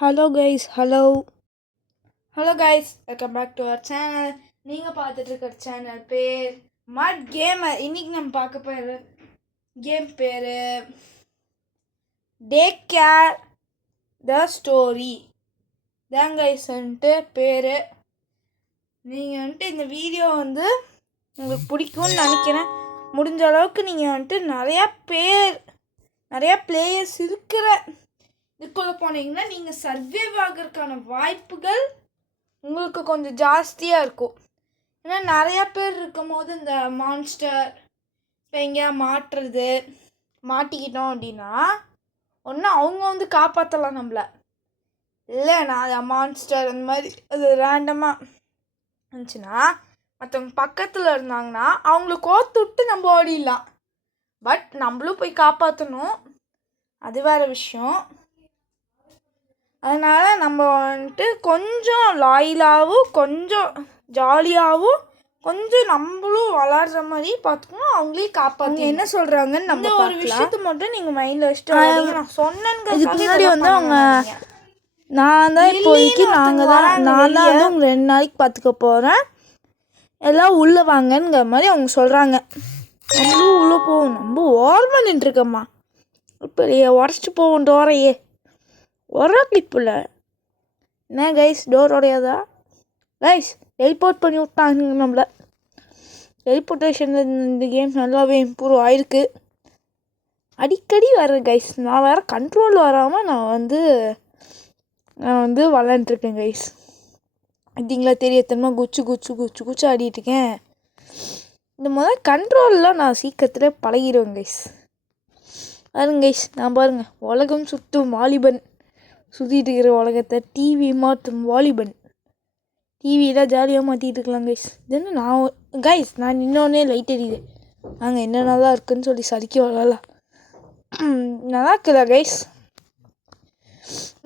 Hello guys welcome back to our channel. நீங்கள் பார்த்துட்டு இருக்கிற சேனல் பேர் மட் கேமர். இன்னைக்கு நம்ம பார்க்க போகிற கேம் பேர் டேக் கேர் த ஸ்டோரி தான் கைஸ் வந்துட்டு பேர். நீங்கள் வந்துட்டு இந்த வீடியோ உங்களுக்கு பிடிக்கும்னு நினைக்கிறேன். முடிஞ்ச அளவுக்கு நீங்கள் வந்துட்டு நிறையா பிளேயர்ஸ் இருக்கிற இதுக்குள்ளே போனீங்கன்னா நீங்கள் சர்வைவ் ஆகிறதுக்கான வாய்ப்புகள் உங்களுக்கு கொஞ்சம் ஜாஸ்தியாக இருக்கும். ஏன்னா நிறையா பேர் இருக்கும் போது இந்த மான்ஸ்டர் இப்போ எங்கேயா மாட்டிக்கிட்டோம் அப்படின்னா ஒன்று அவங்க காப்பாற்றலாம் நம்மளை, இல்லை நான் மான்ஸ்டர் அந்த மாதிரி அது ரேண்டமாக இருந்துச்சுன்னா மற்றவங்க பக்கத்தில் இருந்தாங்கன்னா அவங்கள கோர்த்து விட்டு நம்ம ஓடிடலாம். பட் நம்மளும் போய் காப்பாற்றணும், அது வேறு விஷயம். அதனால் நம்ம வந்துட்டு கொஞ்சம் லாயலாகவும் கொஞ்சம் ஜாலியாகவும் கொஞ்சம் நம்மளும் விளாட்ற மாதிரி பார்த்துக்கணும். அவங்களே காப்பாற்றி என்ன சொல்கிறாங்கன்னு நம்ம ஒரு விஷயத்தை மட்டும் நீங்கள் மைண்டில் வச்சுட்டு நான் சொன்னேன்னு இதுக்கு முன்னாடி அவங்க நான் தான் இப்போதைக்கு நான் தான் உங்க 2 நாளைக்கு பார்த்துக்க போகிறேன், எல்லாம் உள்ளே வாங்கங்கிற மாதிரி அவங்க சொல்கிறாங்க. நம்மளும் உள்ளே போவோம். நம்ம ஓரமாக நின்றுருக்கம்மா, இப்போ உடச்சிட்டு போவோம் டோரையே. ஒரு கிளிப்பில் என்ன கைஸ், டோர் உடையாதா கைஸ்? டெலிபோர்ட் பண்ணி விட்டாங்க நம்மளை. டெலிபோர்ட்டேஷன் இந்த கேம் நல்லாவே இம்ப்ரூவ் ஆகிருக்கு. அடிக்கடி வரேன் கைஸ். நான் வேறு கண்ட்ரோல் வராமல் நான் விளாண்டுருக்கேன் கைஸ். அப்படிங்களா தெரியாதனமா குச்சு ஆடிட்டுருக்கேன். இந்த கண்ட்ரோல்லாம் நான் சீக்கிரத்தில் பழகிடுவேன் கைஸ். பாருங்க கைஸ், நான் பாருங்கள் உலகம் சுற்றும் வாலிபன் சுற்றிட்டு இருக்கிற உலகத்தை டிவி மாற்றும் வாலிபன். டிவியெலாம் ஜாலியாக மாற்றிட்டு இருக்கலாம் கைஸ். இதுன்னு நான் இன்னொன்னே லைட் எரியுது. நாங்கள் என்ன நல்லா இருக்குன்னு சொல்லி சறுக்கி வரலாம். நல்லா இருக்குதா கைஸ்?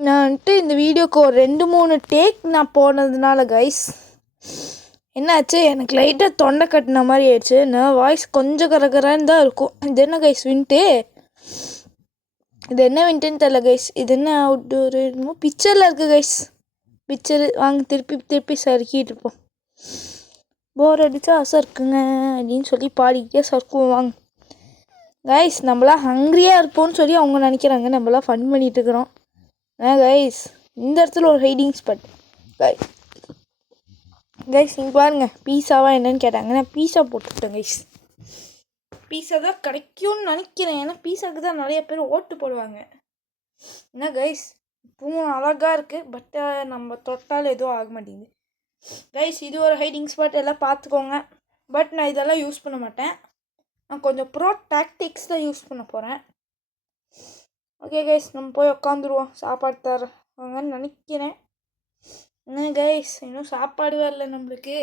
நான் இந்த வீடியோக்கு ஒரு 2-3 டேக் நான் போனதுனால கைஸ் என்னாச்சு, எனக்கு லைட்டாக தொண்டை கட்டின மாதிரி ஆயிடுச்சு. நான் வாய்ஸ் கொஞ்சம் கரகரான்னு தான் இருக்கும். இது என்ன கைஸ் வின்ட்டு? இது என்ன வின்ட்டுன்னு தெரில கைஸ். இது என்ன அவுட்டோர் என்னமோ பிக்சரில் இருக்குது கைஸ். பிக்சரு வாங்க திருப்பி சறுக்கிட்டு இருப்போம். போர் அடித்தா சறுக்குங்க அப்படின்னு சொல்லி பாடிக்கிட்டே சறுக்குவோம் வாங்க கைஸ். நம்மளாம் ஹங்க்ரியாக இருப்போம்னு சொல்லி அவங்க நினைக்கிறாங்க. நம்மளாம் ஃபன் பண்ணிகிட்டு இருக்கிறோம். கைஸ் இந்த இடத்துல ஒரு ஹைடிங் ஸ்பாட் கைஸ். நீங்கள் பாருங்கள், பீஸாவா என்னன்னு கேட்டாங்க. நான் பீஸா போட்டுவிட்டேன் கைஸ். பீஸா தான் கிடைக்கும்னு நினைக்கிறேன். ஏன்னா பீஸாவுக்கு தான் நிறைய பேர் ஓட்டு போடுவாங்க. என்ன கைஸ், இப்பவும் அழகாக இருக்குது. பட் நம்ம தொட்டால் எதுவும் ஆக மாட்டேங்குது கைஸ். இது ஒரு ஹைடிங் ஸ்பாட், எல்லாம் பார்த்துக்கோங்க. பட் நான் இதெல்லாம் யூஸ் பண்ண மாட்டேன். நான் கொஞ்சம் ப்ரோ டாக்டிக்ஸ் தான் யூஸ் பண்ண போகிறேன். ஓகே கைஸ், நம்ம போய் உட்காந்துருவோம். சாப்பாடு தருவாங்கன்னு நினைக்கிறேன். என்ன கைஸ், இன்னும் சாப்பாடு வரல நம்மளுக்கு.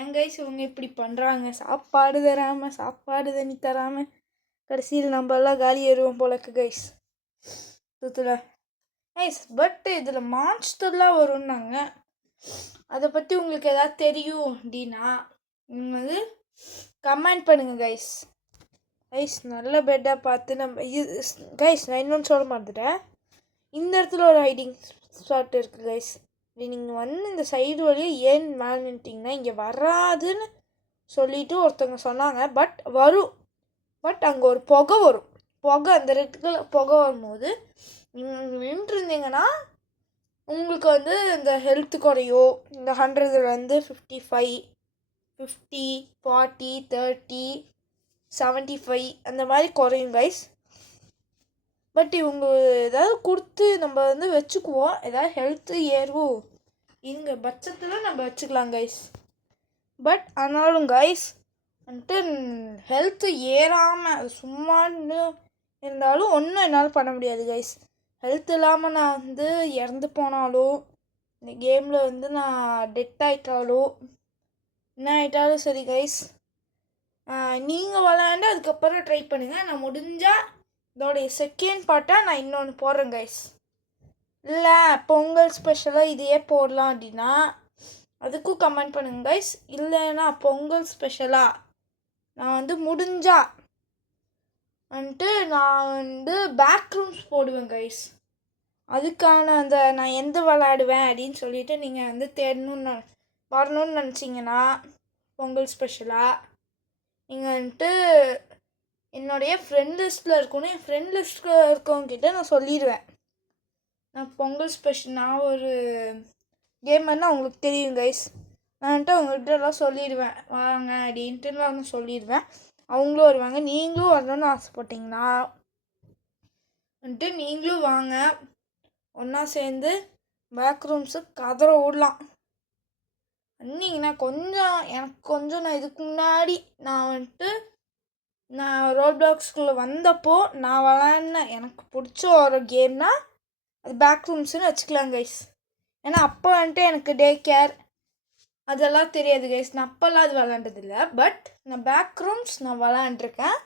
ஏன் கைஸ் இவங்க இப்படி பண்ணுறாங்க? சாப்பாடு தராமல் சாப்பாடு தண்ணி தராமல் கடைசியில் நம்மளாம் காலி ஏறுவோம் போலக்கு கைஸ் சுற்றுல கைஸ். பட் இதில் மான்ஸ்டர்லாம் வரும்னாங்க. அதை பற்றி உங்களுக்கு எதாவது தெரியும் அப்படின்னா நீங்கள் கமெண்ட் பண்ணுங்கள் கைஸ். நல்ல பெட்டாக பார்த்து நம்ம இது கைஸ். நான் இன்னொன்று சொல்ல மாட்டேன். இந்த இடத்துல ஒரு ஹைடிங் ஸ்பாட் இருக்குது கைஸ். நீங்கள் இந்த சைடு வழியாக ஏன் மேலே நின்ட்டிங்கன்னா இங்கே வராதுன்னு சொல்லிவிட்டு ஒருத்தவங்க சொன்னாங்க. பட் வரும். பட் அங்கே ஒரு புகை வரும். அந்த ரெட்டுக்குள்ள புகை வரும்போது நீங்கள் நின்றுருந்தீங்கன்னா உங்களுக்கு இந்த ஹெல்த்து குறையோ. இந்த 100 55 50 40 30 75 அந்த மாதிரி குறையும் கைஸ். பட் இவங்க ஏதாவது கொடுத்து நம்ம வச்சுக்குவோம். ஏதாவது ஹெல்த்து ஏறுவோம் இங்கே பட்சத்தில் நம்ம வச்சுக்கலாம் கைஸ். பட் ஆனாலும் கைஸ் ஹெல்த்து ஏறாமல் அது சும்மான்னு இருந்தாலும் ஒன்றும் என்னால் பண்ண முடியாது கைஸ். ஹெல்த் இல்லாமல் நான் இறந்து போனாலோ, இந்த கேமில் நான் டெட் ஆகிட்டாலோ, என்ன ஆகிட்டாலும் சரி கைஸ், நீங்கள் விளாண்டு அதுக்கப்புறம் ட்ரை பண்ணுங்கள். நான் முடிஞ்சால் இதோடைய செகண்ட் பார்ட்டாக நான் இன்னொன்று போடுறேன் கைஸ். இல்லை பொங்கல் ஸ்பெஷலாக இதையே போடலாம் அப்படின்னா அதுக்கும் கமெண்ட் பண்ணுங்க கைஸ். இல்லைன்னா பொங்கல் ஸ்பெஷலாக நான் முடிஞ்சா நான் பேக் ரூம்ஸ் போடுவேன் கைஸ். அதுக்கான அந்த நான் எந்த விளாடுவேன் அப்படின்னு சொல்லிட்டு நீங்கள் வந்து தேடணும்னு வரணும்னு நினச்சிங்கன்னா பொங்கல் ஸ்பெஷலாக நீங்கள் வந்துட்டு என்னுடைய ஃப்ரெண்ட் லிஸ்ட்டில் இருக்கணும். என் ஃப்ரெண்ட் லிஸ்ட்டில் இருக்கவங்ககிட்ட நான் சொல்லிடுவேன். நான் பொங்கல் ஸ்பெஷல் நான் ஒரு கேமர்னால் அவங்களுக்கு தெரியும் கைஸ். நான் வந்துட்டு அவங்ககிட்ட எல்லாம் சொல்லிடுவேன் வாங்க அப்படின்ட்டு நான் சொல்லிடுவேன். அவங்களும் வருவாங்க. நீங்களும் வரணும்னு ஆசைப்பட்டீங்கன்னா வந்துட்டு நீங்களும் வாங்க, ஒன்றா சேர்ந்து பேக் ரூம்ஸு கதற ஓடலாம். வந்தீங்கன்னா கொஞ்சம் நான் இதுக்கு முன்னாடி நான் வந்துட்டு நான் ரோட் பிளாக்ஸ்குள்ளே வந்தப்போ நான் விளாட்ன எனக்கு பிடிச்ச ஒரு கேம்னால் அது பேக் ரூம்ஸ்னு வச்சுக்கலாம் கைஸ். ஏன்னா அப்போ வந்துட்டு எனக்கு டே கேர் அதெல்லாம் தெரியாது கைஸ். நான் அப்போல்லாம் அது விளாண்டதில்லை. பட் நான் பேக் ரூம்ஸ் நான் விளாண்டுருக்கேன்.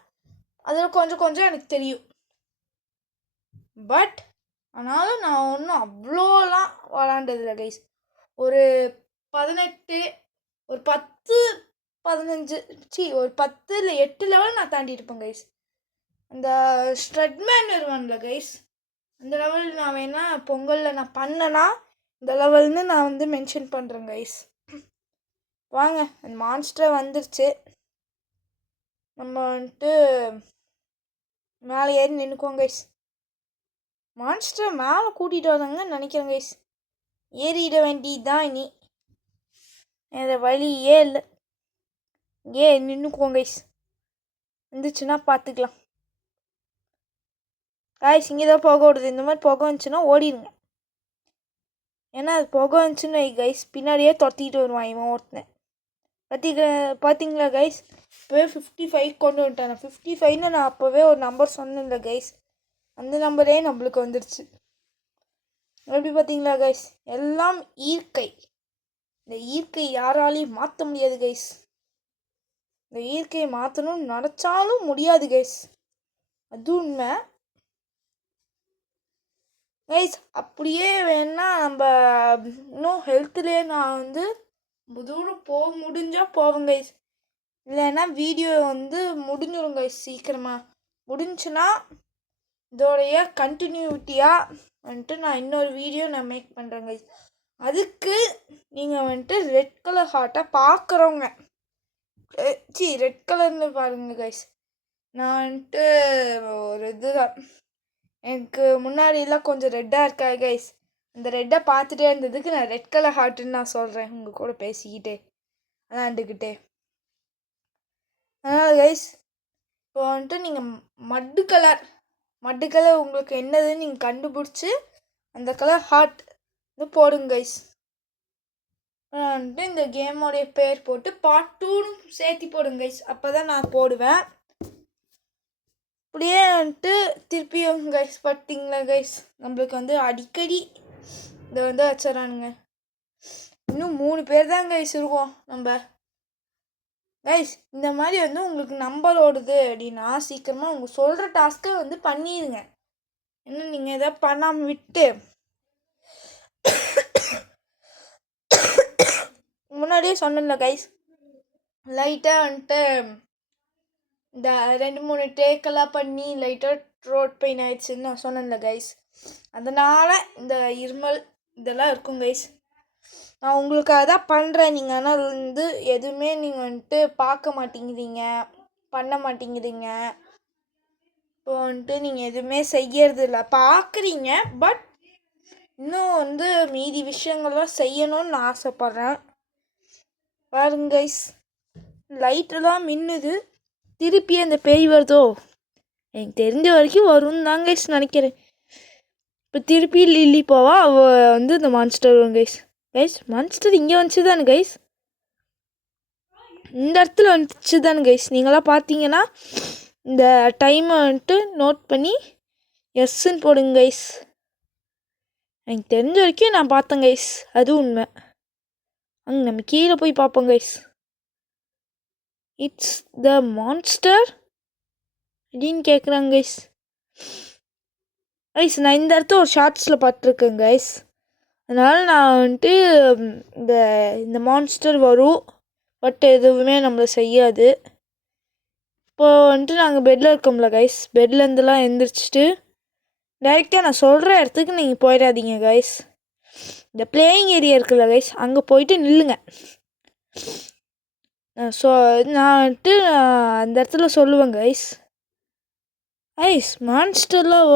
அதில் கொஞ்சம் எனக்கு தெரியும். பட் ஆனாலும் நான் ஒன்றும் அவ்வளோலாம் விளாண்டதில்லை கைஸ். ஒரு 18 ஒரு 10 15 ஒரு 10 இல்லை 8 லெவல் நான் தாண்டி இருப்பேன் கைஸ். அந்த ஸ்ட்ரெட்மேன் வருவான்ல கைஸ், அந்த லெவல் நான் வேணால் பொங்கலில் நான் பண்ணேன்னா இந்த லெவல்னு நான் வந்து மென்ஷன் பண்ணுறேன் கைஸ். வாங்க, அந்த மான்ஸ்டர் வந்துருச்சு. நம்ம வந்துட்டு மேலே ஏறி நின்றுக்குவோம் கைஸ். மான்ஸ்டர் மேலே கூட்டிகிட்டு வராங்கன்னு நினைக்கிறேன் கைஸ். ஏறிட வேண்டியதுதான் இனி, வேறு வழியே இல்லை. இங்கே நின்றுக்குவோம் கைஸ். வந்துச்சுன்னா பார்த்துக்கலாம் கைஸ். இங்கே தான் புகை ஓடுது. இந்த மாதிரி புகை வந்துச்சுன்னா ஓடிடுங்க. ஏன்னா அது புகை வந்துச்சுன்னு கைஸ் பின்னாடியே துரத்திக்கிட்டு வருவான் இவன் ஒருத்தன். பார்த்தீங்களா கைஸ், இப்போவே 55 கொண்டு வந்துட்டான். 55ன்னு நான் அப்போவே ஒரு நம்பர் சொன்னேன்ல கைஸ், அந்த நம்பரே நம்மளுக்கு வந்துடுச்சு. எப்படி பார்த்தீங்களா கைஸ், எல்லாம் ஈர்க்கை. இந்த ஈர்க்கை யாராலையும் மாற்ற முடியாது கைஸ். இந்த இயற்கையை மாற்றணும்னு நினச்சாலும் முடியாது கைஸ், அது உண்மை கைஸ். அப்படியே வேணா நம்ம இன்னும் ஹெல்த்லேயே நான் வந்து தூரம் போக முடிஞ்சால் போவேன் கைஸ். இல்லைன்னா வீடியோ வந்து முடிஞ்சிடும் கைஸ். சீக்கிரமாக முடிஞ்சுன்னா இதோடைய கண்டினியூட்டியாக வந்துட்டு நான் இன்னொரு வீடியோ நான் மேக் பண்ணுறேன் கைஸ். அதுக்கு நீங்கள் வந்துட்டு ரெட் கலர் ஹார்ட்டாக பார்க்குறவங்க ரெட் கலர்னு பாருங்க கைஸ். நான் வந்துட்டு ஒரு இதுதான் எனக்கு முன்னாடியெல்லாம் கொஞ்சம் ரெட்டாக இருக்கா கைஸ். அந்த ரெட்டை பார்த்துட்டே இருந்ததுக்கு நான் ரெட் கலர் ஹார்ட்டுன்னு நான் சொல்கிறேன் உங்கள் கூட பேசிக்கிட்டே விளாண்டுக்கிட்டே. அதனால் கைஸ் இப்போ வந்துட்டு நீங்கள் மட்டு கலர் உங்களுக்கு என்னதுன்னு நீங்கள் கண்டுபிடிச்சி அந்த கலர் ஹார்ட் இது போடுங்க கைஸ். வந்துட்டு இந்த கேமோடைய பேர் போட்டு பார்ட் 2ன்னு சேர்த்தி போடுங்க கைஸ். அப்போ தான் நான் போடுவேன். அப்படியே வந்துட்டு திருப்பியும் கைஸ் பார்த்தீங்களா கைஸ், நம்மளுக்கு வந்து அடிக்கடி இதை வந்து வச்சிடறானுங்க. இன்னும் 3 பேர் தான் கைஸ் இருக்கோம் நம்ம கைஸ். இந்த மாதிரி வந்து உங்களுக்கு நம்பர் ஓடுது அப்படின்னா சீக்கிரமாக உங்கள் சொல்கிற டாஸ்க்கை வந்து பண்ணிடுங்க. இன்னும் நீங்கள் எதாவது பண்ணாமல் விட்டு முன்னாடியே சொன்னேன்ல கைஸ், லைட்டாக வந்துட்டு இந்த 2-3 டேக்கெல்லாம் பண்ணி லைட்டாக த்ரோட் பெயின் ஆயிடுச்சுன்னு நான் சொன்னேன்ல கைஸ். அதனால் இந்த இருமல் இதெல்லாம் இருக்கும் கைஸ். நான் உங்களுக்கு அதான் பண்ணுறேன். நீங்கள் ஆனால் வந்து எதுவுமே நீங்கள் வந்துட்டு பார்க்க மாட்டேங்கிறீங்க, பண்ண மாட்டேங்கிறீங்க. இப்போ வந்துட்டு நீங்கள் எதுவுமே செய்யறது இல்லை, பார்க்குறீங்க. பட் இன்னும் வந்து மீதி விஷயங்கள்லாம் செய்யணும்னு நான் ஆசைப்பட்றேன். பாருங்க கைஸ், லைட்டெல்லாம் மின்னுது. திருப்பி அந்த பேய் வருதோ, எனக்கு தெரிஞ்ச வரைக்கும் வரும்னு தான் கைஸ் நினைக்கிறேன். இப்போ திருப்பி லில்லி போவா, அவள் வந்து இந்த மான்ஸ்டர் வரும் கைஸ். மான்ஸ்டர் இங்கே வந்துச்சு தானே கைஸ், இந்த இடத்துல வந்துச்சு தானே கைஸ். நீங்களாம் பார்த்தீங்கன்னா இந்த டைமை வந்துட்டு நோட் பண்ணி எஸ்ன்னு போடுங்க கைஸ். எனக்கு தெரிஞ்ச வரைக்கும் நான் பார்த்தேன் கைஸ், அது உண்மை. அங்கே நம்ம கீழே போய் பார்ப்போம் கைஸ். இட்ஸ் த மான்ஸ்டர் அப்படின்னு கேட்குறாங்க கைஸ். நான் இந்த இடத்த ஒரு ஷார்ட்ஸில் பார்த்துருக்கேன் கைஸ். அதனால் நான் வந்துட்டு இந்த மான்ஸ்டர் வரும், பட் எதுவுமே நம்மளை செய்யாது. இப்போது வந்துட்டு நாங்கள் பெட்டில் இருக்கோம்ல கைஸ், பெட்லேருந்துலாம் எழுந்திரிச்சிட்டு டைரெக்டாக நான் சொல்கிற இடத்துக்கு நீங்கள் போயிடாதீங்க கைஸ். இந்த பிளேயிங் ஏரியா இருக்குல்ல கைஸ், அங்கே போயிட்டு நில்லுங்க. ஸோ நான் வந்துட்டு அந்த இடத்துல சொல்லுவேன் கைஸ். ஐஸ் மான்ஸ்டர்லாம்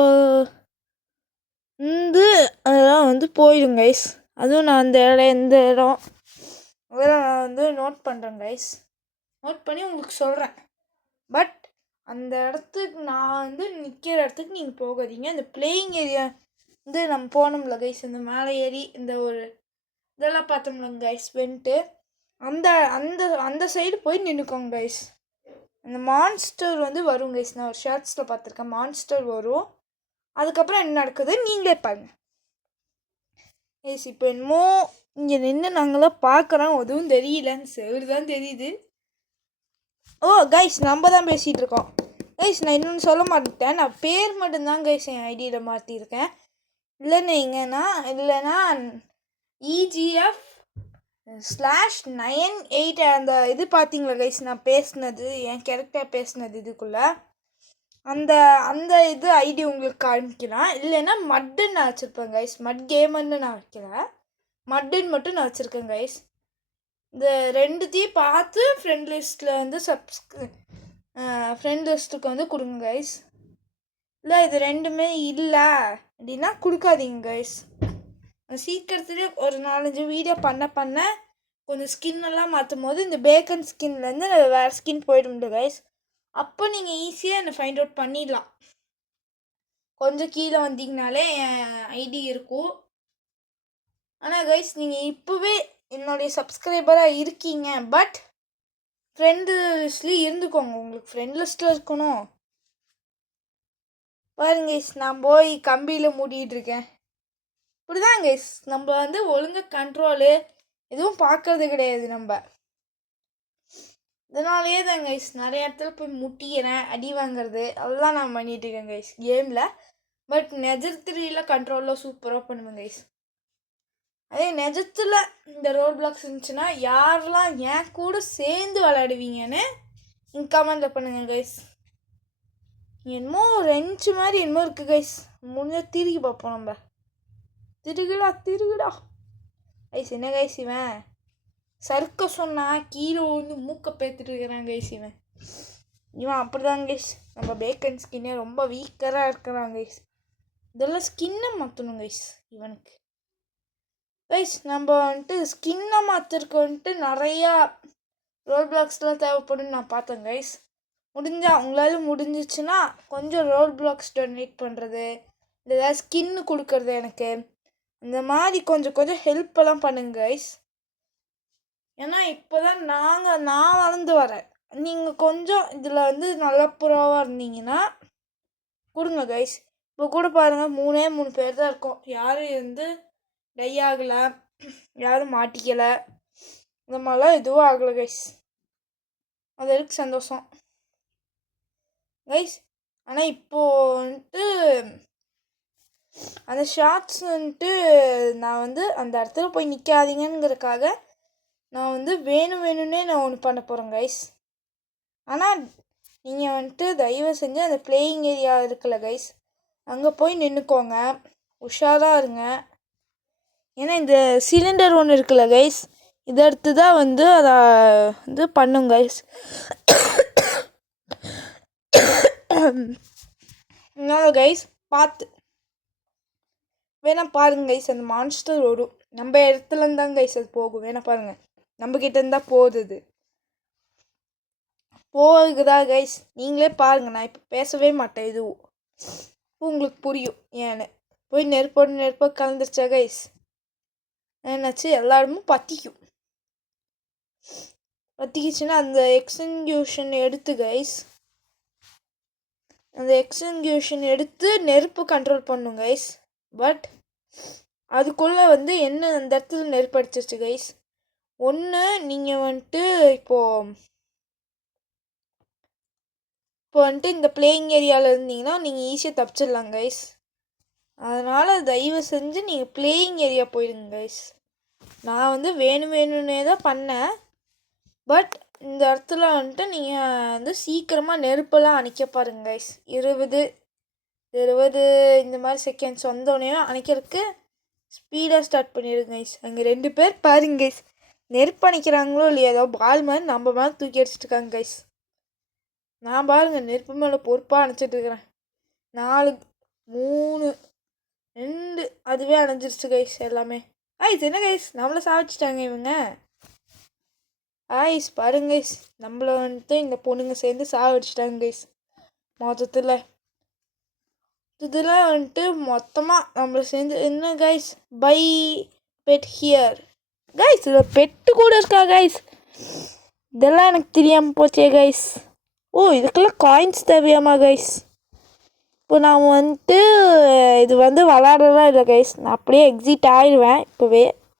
வந்து அதெல்லாம் வந்து போயிடும் கைஸ். அதுவும் நான் அந்த இந்த இடம் அதெல்லாம் நான் வந்து நோட் பண்ணுறேன் கைஸ். நோட் பண்ணி உங்களுக்கு சொல்கிறேன். பட் அந்த இடத்துக்கு நான் வந்து நிற்கிற இடத்துக்கு நீங்கள் போகாதீங்க. இந்த பிளேயிங் ஏரியா வந்து நம்ம போனோம்ல கைஸ், இந்த மேலே ஏறி இந்த ஒரு இதெல்லாம் பார்த்தோம்ல கைஸ் வென்ட்டு, அந்த அந்த அந்த சைடு போய் நின்றுக்கோங்க கைஸ். அந்த மான்ஸ்டர் வந்து வரும் கைஸ். நான் ஒரு ஷார்ட்ஸில் பார்த்துருக்கேன், மான்ஸ்டர் வரும். அதுக்கப்புறம் என்ன நடக்குது நீங்களே பாருங்க கைஸ். இப்போ என்னமோ இங்கே நின்று நாங்களாம் பார்க்குறோம், எதுவும் தெரியலன்னு செவரு தான் தெரியுது. ஓ கைஸ் நம்ம தான் பேசிகிட்டு இருக்கோம் கைஸ். நான் இன்னொன்று சொல்ல மாட்டேன், நான் பேர் மட்டும்தான் கைஸ் என் ஐடியில் மாற்றிருக்கேன். இல்லைன்னா EGF/98 அந்த இது பார்த்தீங்களா கைஸ், நான் பேசினது என் கேரக்டர் பேசினது இதுக்குள்ளே அந்த அந்த இது ஐடி உங்களுக்கு காமிக்கலாம். இல்லைன்னா மட்டுன்னு நான் வச்சுருப்பேன் கைஸ். மட் கேமர்னு நான் வைக்கல, மட்டுன்னு மட்டும் நான் வச்சுருக்கேன் கைஸ். இந்த ரெண்டுத்தையும் பார்த்து ஃப்ரெண்ட் லிஸ்ட்டில் வந்து ஃப்ரெண்ட் லிஸ்ட்டுக்கு வந்து கொடுங்க கைஸ். இல்லை இது ரெண்டுமே இல்லை அப்படின்னா கொடுக்காதீங்க கைஸ். சீக்கிரத்துலேயே ஒரு 4-5 வீடியோ பண்ண கொஞ்சம் ஸ்கின்னெல்லாம் மாற்றும் போது இந்த பேக்கன் ஸ்கின்லேருந்து வேறு ஸ்கின் போயிடும்ல கைஸ். அப்போ நீங்கள் ஈஸியாக என்னை ஃபைண்ட் அவுட் பண்ணிடலாம். கொஞ்சம் கீழே வந்தீங்கனாலே என் ஐடி இருக்கும். ஆனால் கைஸ் நீங்கள் இப்போவே என்னுடைய சப்ஸ்கிரைபராக இருக்கீங்க, பட் ஃப்ரெண்டு லிஸ்ட்லேயும் இருந்துக்கோங்க. உங்களுக்கு ஃப்ரெண்ட் லிஸ்ட்டில் இருக்கணும். பாருங்க கைஸ், நான் போய் கம்பியில் மூடிட்டு இருக்கேன். இப்படிதான் கைஸ் நம்ம வந்து ஒழுங்காக கண்ட்ரோலு எதுவும் பார்க்கறது கிடையாது நம்ம. இதனாலேயே தான் கைஸ் நிறைய இடத்துல போய் முட்டிக்கிறேன், அடி வாங்குறது அதெல்லாம் நான் பண்ணிட்டு இருக்கேன் கைஸ் கேமில். பட் நெஜத்தில் கண்ட்ரோலில் சூப்பராக பண்ணுவேன் கைஸ். அதே நெஜத்தில் இந்த ரோட் பிளாக்ஸ் இருந்துச்சுன்னா யாரெல்லாம் என் கூட சேர்ந்து விளையாடுவீங்கன்னு நீங்கள் கமெண்டில் பண்ணுங்கள் கைஸ். என்னமோ ரெஞ்சு மாதிரி என்னமோ இருக்குது கைஸ். முடிஞ்ச திருக்கி பார்ப்போம் நம்ம. திருகுடா கைஸ். என்ன கைஸ் இவன் சறுக்க சொன்னா கீழே வந்து மூக்கை பேத்துட்டு இருக்கிறான் கைஸ். இவன் அப்படிதான் கைஸ். நம்ம பேக்கன் ஸ்கின்னே ரொம்ப வீக்கராக இருக்கிறான் கைஸ். இதெல்லாம் ஸ்கின்னை மாற்றணும் கைஸ் இவனுக்கு. கைஸ் நம்ம வந்துட்டு ஸ்கின்னை மாற்றுறதுக்கு வந்துட்டு நிறையா ரோல் பிளாக்ஸ்லாம் தேவைப்படுன்னு நான் பார்த்தேன் கைஸ். உங்களால் முடிஞ்சிச்சுன்னா கொஞ்சம் ரோல் பிளாக்ஸ் டொனேட் பண்ணுறது, இல்லை ஏதாவது ஸ்கின்னு கொடுக்கறது எனக்கு, இந்த மாதிரி கொஞ்சம் ஹெல்ப்பெல்லாம் பண்ணுங்க கைஸ். ஏன்னா இப்போ தான் நான் வளர்ந்து வரேன். நீங்கள் கொஞ்சம் இதில் வந்து நல்லா ப்ரோவாக இருந்தீங்கன்னா கொடுங்க கைஸ். இப்போ கூட பாருங்கள் 3 பேர் தான் இருக்கோம். யாரும் வந்து டை ஆகலை, யாரும் மாட்டிக்கலை, இந்த மாதிரிலாம் எதுவும் ஆகலை கைஸ். அது எனக்கு சந்தோஷம் கைஸ். ஆனால் இப்போது வந்துட்டு அந்த ஷார்ட்ஸ் வந்துட்டு நான் வந்து அந்த இடத்துல போய் நிற்காதீங்கிறதுக்காக நான் வந்து வேணும்னே நான் ஒன்று பண்ண போகிறேன் கைஸ். ஆனால் நீங்கள் வந்துட்டு தயவு செஞ்சு அந்த பிளேயிங் ஏரியா இருக்குல்ல கைஸ், அங்கே போய் நின்றுக்கோங்க, உஷாராக இருங்க. ஏன்னா இந்த சிலிண்டர் ஒன்று இருக்குல்ல கைஸ், இதை எடுத்து தான் வந்து அதை வந்து பண்ணுங்க கைஸ். அதனால் கைஸ் பார்த்து வேணா பாருங்க கைஸ். அந்த மான்ஸ்டர் வரும் நம்ம இடத்துல இருந்தாங்க கைஸ், அது போகும். வேணா பாருங்க, நம்மக்கிட்ட இருந்தால் போகுது போகுதா கைஸ். நீங்களே பாருங்கள், நான் இப்போ பேசவே மாட்டேன் எதுவும். உங்களுக்கு புரியும் ஏன்னு. போய் நெருப்போடு கலந்துருச்சா கைஸ், என்னாச்சு எல்லாருமே பற்றிக்கிச்சுன்னா அந்த எக்ஸ்டிங்யூஷன் எடுத்து கைஸ், அந்த எக்ஸ்டிங்யூஷன் எடுத்து நெருப்பு கண்ட்ரோல் பண்ணும் கைஸ். பட் அதுக்குள்ளே வந்து என்ன அந்த இடத்துல நெருப்பு அடிச்சிருச்சு கைஸ். ஒன்று நீங்கள் வந்துட்டு இப்போது வந்துட்டு இந்த பிளேயிங் ஏரியாவில் இருந்தீங்கன்னா நீங்கள் ஈஸியாக தப்பிச்சிடலாம் கைஸ். அதனால் தயவு செஞ்சு நீங்கள் பிளேயிங் ஏரியா போயிடுங்க கைஸ். நான் வந்து வேணும்னே தான் பண்ணேன். பட் இந்த இடத்துல வந்துட்டு நீங்கள் வந்து சீக்கிரமாக நெருப்பெல்லாம் அணைக்க பாருங்க கைஸ். 20 20 இந்த மாதிரி செகண்ட்ஸ் வந்தோடனே அணைக்கிறதுக்கு ஸ்பீடாக ஸ்டார்ட் பண்ணிடுங்க கைஸ். அங்கே 2 பேர் பாருங்க கைஸ், நெருப்பு அணைக்கிறாங்களோ இல்லையா, ஏதோ பால் மாதிரி நம்ம மேலே தூக்கி அடிச்சிட்டு இருக்காங்க கைஸ். நான் பாருங்க நெருப்பு மேலே பொறுப்பாக அணைச்சிட்டு இருக்கிறேன். 4 3 2 அதுவே அணைஞ்சிருச்சு கைஸ் எல்லாமே. ஐஸ் என்ன கைஸ் நம்மளை சாவிச்சிட்டாங்க இவங்க. ஐஸ் பாருங்க கைஸ், நம்மளை வந்துட்டு இந்த பொண்ணுங்க சேர்ந்து சாவடிச்சிட்டாங்க கைஸ். மொத்தத்தில் இதெல்லாம் வந்துட்டு மொத்தமாக நம்மளை சேர்ந்து என்ன guys, by bed here guys. இதில் பெட்டு கூட இருக்கா கைஸ், இதெல்லாம் எனக்கு தெரியாமல் போச்சே கைஸ். ஓ இதுக்கெல்லாம் காயின்ஸ் தேவையாமா கைஸ். இப்போ நான் வந்துட்டு இது வந்து விளாட்றதா இல்லை கைஸ், நான் அப்படியே எக்ஸிட் ஆயிடுவேன் இப்போவே.